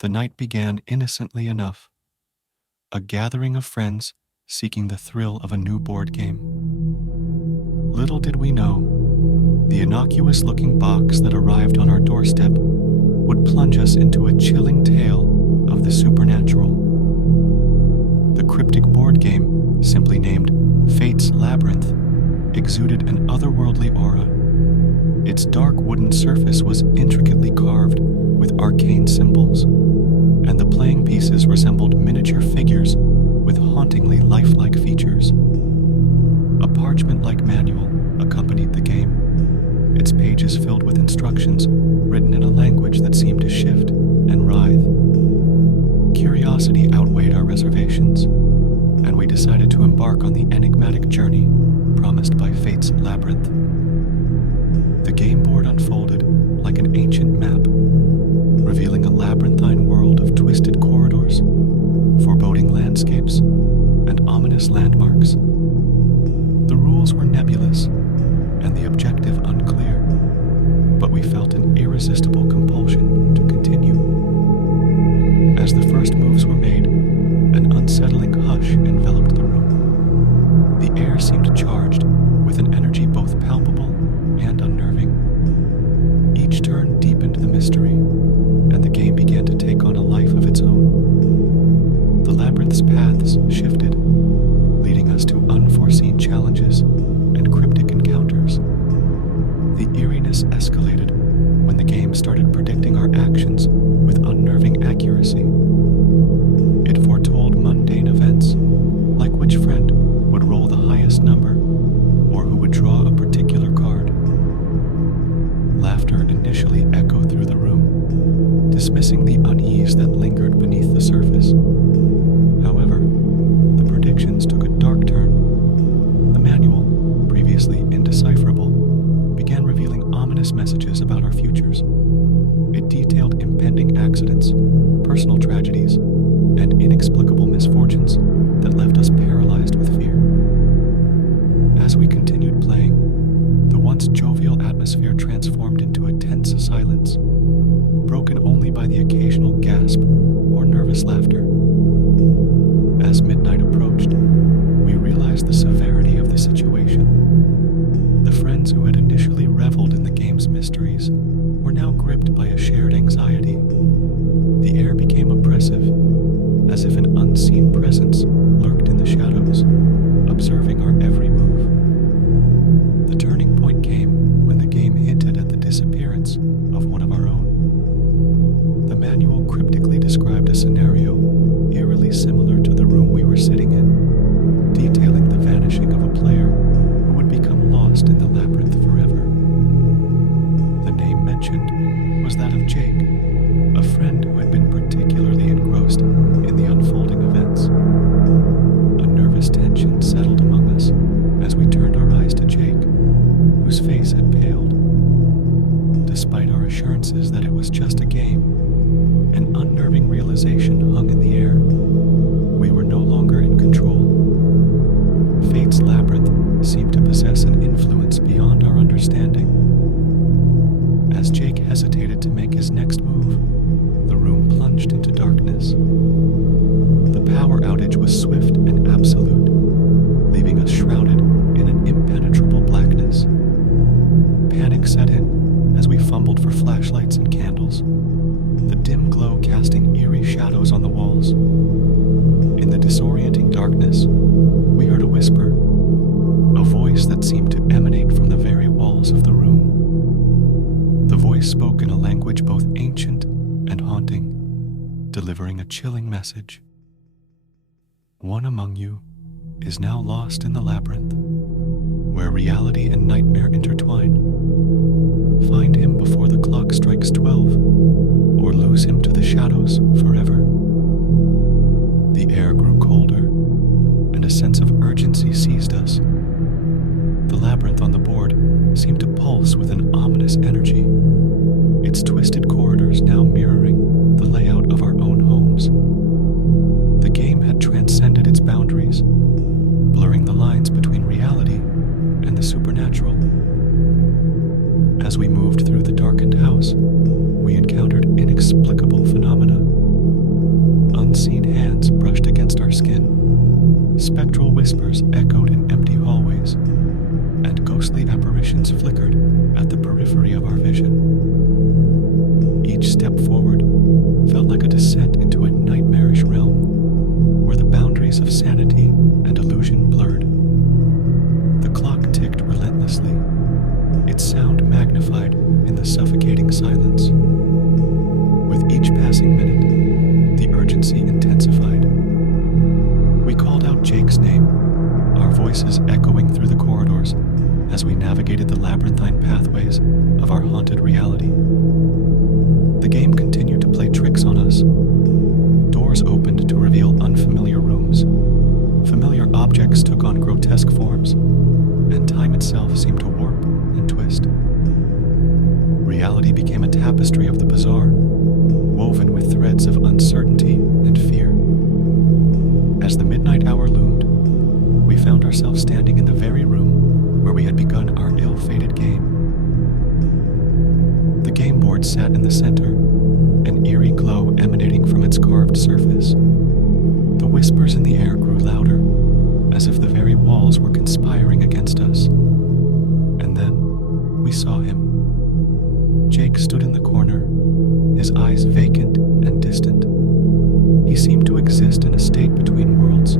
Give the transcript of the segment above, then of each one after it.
The night began innocently enough, a gathering of friends seeking the thrill of a new board game. Little did we know, the innocuous-looking box that arrived on our doorstep would plunge us into a chilling tale of the supernatural. The cryptic board game, simply named Fate's Labyrinth, exuded an otherworldly aura. Its dark wooden surface was intricately carved with arcane symbols, and the playing pieces resembled miniature figures with hauntingly lifelike features. A parchment-like manual accompanied the game, its pages filled with instructions written in a language that seemed to shift and writhe. Curiosity outweighed our reservations, and we decided to embark on the enigmatic journey promised by Fate's Labyrinth. The game board unfolded like an ancient map, revealing a labyrinthine world of twisted corridors, foreboding landscapes, and ominous landmarks. The rules were nebulous, and the objective unclear, but we felt an irresistible compulsion to continue. As the first moves were made, an unsettling hush enveloped the room. The air seemed charged with an energy both palpable and unnerving. Each turn deepened the mystery, and the game began to take on a life of its own. The labyrinth's paths shifted, leading us to unforeseen challenges and cryptic encounters. The eeriness escalated when the game started predicting our actions with unnerving accuracy. It foretold mundane events, like which friend would roll the highest number or who would draw a particular card. Laughter initially echoed through the room, dismissing the unease that lingered beneath the surface. However, the predictions took a dark turn. The manual, previously indecipherable, began revealing ominous messages about our futures. It detailed impending accidents, personal tragedies, and inexplicable misfortunes that left us paralyzed with fear. As we continued playing, the once jovial atmosphere transformed into a tense silence, broken only by the occasional gasp or nervous laughter. As midnight approached, we realized the severity of the situation. The friends who had initially reveled in the game's mysteries were now gripped by a shared anxiety. The air became oppressive, as if an unseen presence lurked in the shadows, observing our every move. The turning point came when the game hinted at the disappearance of one of our own. The manual cryptically described a scenario eerily similar to the room we were sitting in, detailing the vanishing of a player who would become lost in the labyrinth forever. The name mentioned was that of Jake, a friend who had been particularly engrossed in the unfolding events. A nervous tension settled among us as we turned our eyes to Jake, whose face had paled. Despite our assurances that it was just a game, an unnerving realization hung in the air. We were no longer in control. Fate's Labyrinth seemed to possess an influence beyond our understanding. As Jake hesitated to make his next move, the room plunged into darkness. The power outage was swift and absolute, leaving us shrouded in an impenetrable blackness. Panic set in as we fumbled for flashlights and candles, the dim glow casting eerie shadows on the walls. In the disorienting darkness, we heard a whisper, a voice that seemed to emanate from the very walls of the room. The voice spoke in a language both ancient and haunting, delivering a chilling message. One among you is now lost in the labyrinth, where reality and nightmare intertwine. Find him before the clock strikes 12, or lose him to the shadows forever. The air grew colder, and a sense of urgency seized us. The labyrinth on the board seemed to pulse with an ominous energy, its twisted corridors now mirroring the layout of our own homes. The game had transcended its boundaries, blurring the lines between reality and the supernatural. As we moved through the darkened house, we encountered inexplicable phenomena. passing minute, the urgency intensified. We called out Jake's name, our voices echoing through the corridors as we navigated the labyrinthine pathways of our haunted reality. The game continued to play tricks on us. Doors opened to reveal unfamiliar rooms. Familiar objects took on grotesque forms, and time itself seemed to warp and twist. Reality became a tapestry of the bizarre, woven with threads of uncertainty and fear. As the midnight hour loomed, we found ourselves standing in the very room where we had begun our ill-fated game. The game board sat in the center, an eerie glow emanating from its carved surface. The whispers in the air grew louder, as if the very walls were conspiring against us. And then we saw him. Jake stood in the corner, his eyes vacant and distant. He seemed to exist in a state between worlds,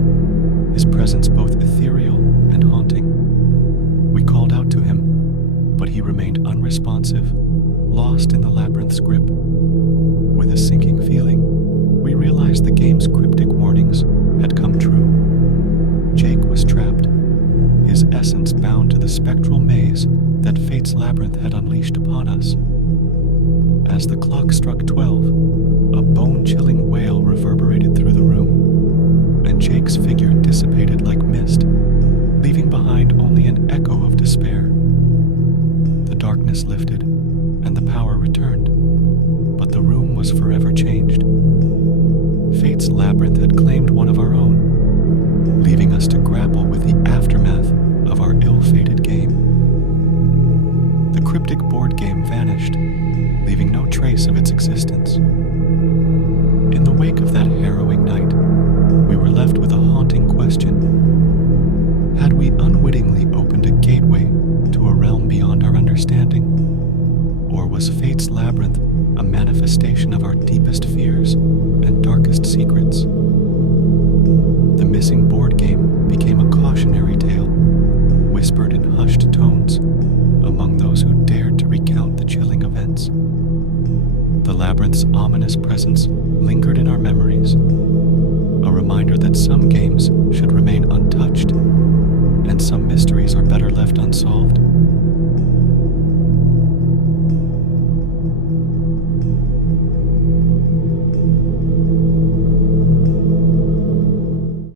his presence both ethereal and haunting. We called out to him, but he remained unresponsive, lost in the labyrinth's grip. With a sinking feeling, we realized the game's cryptic warnings had come true. Jake was trapped, his essence bound to the spectral maze that Fate's labyrinth had unleashed upon us. As the clock struck 12, a bone-chilling wail reverberated through the room, and Jake's figure dissipated like mist, leaving behind only an echo of despair. The darkness lifted, and the power returned, but the room was forever changed. Fate's labyrinth had claimed one of our own, leaving us to grapple with the aftermath of our ill-fated game. The cryptic board game vanished, leaving no trace of its existence. In the wake of that harrowing night, we were left with a haunting question. Had we unwittingly opened a gateway to a realm beyond our understanding? Or was Fate's labyrinth a manifestation of our deepest fears and darkest secrets? The missing board game became a cautionary tale, whispered in hushed tones among those who dared to recount the chilling events. The labyrinth's ominous presence lingered in our memories,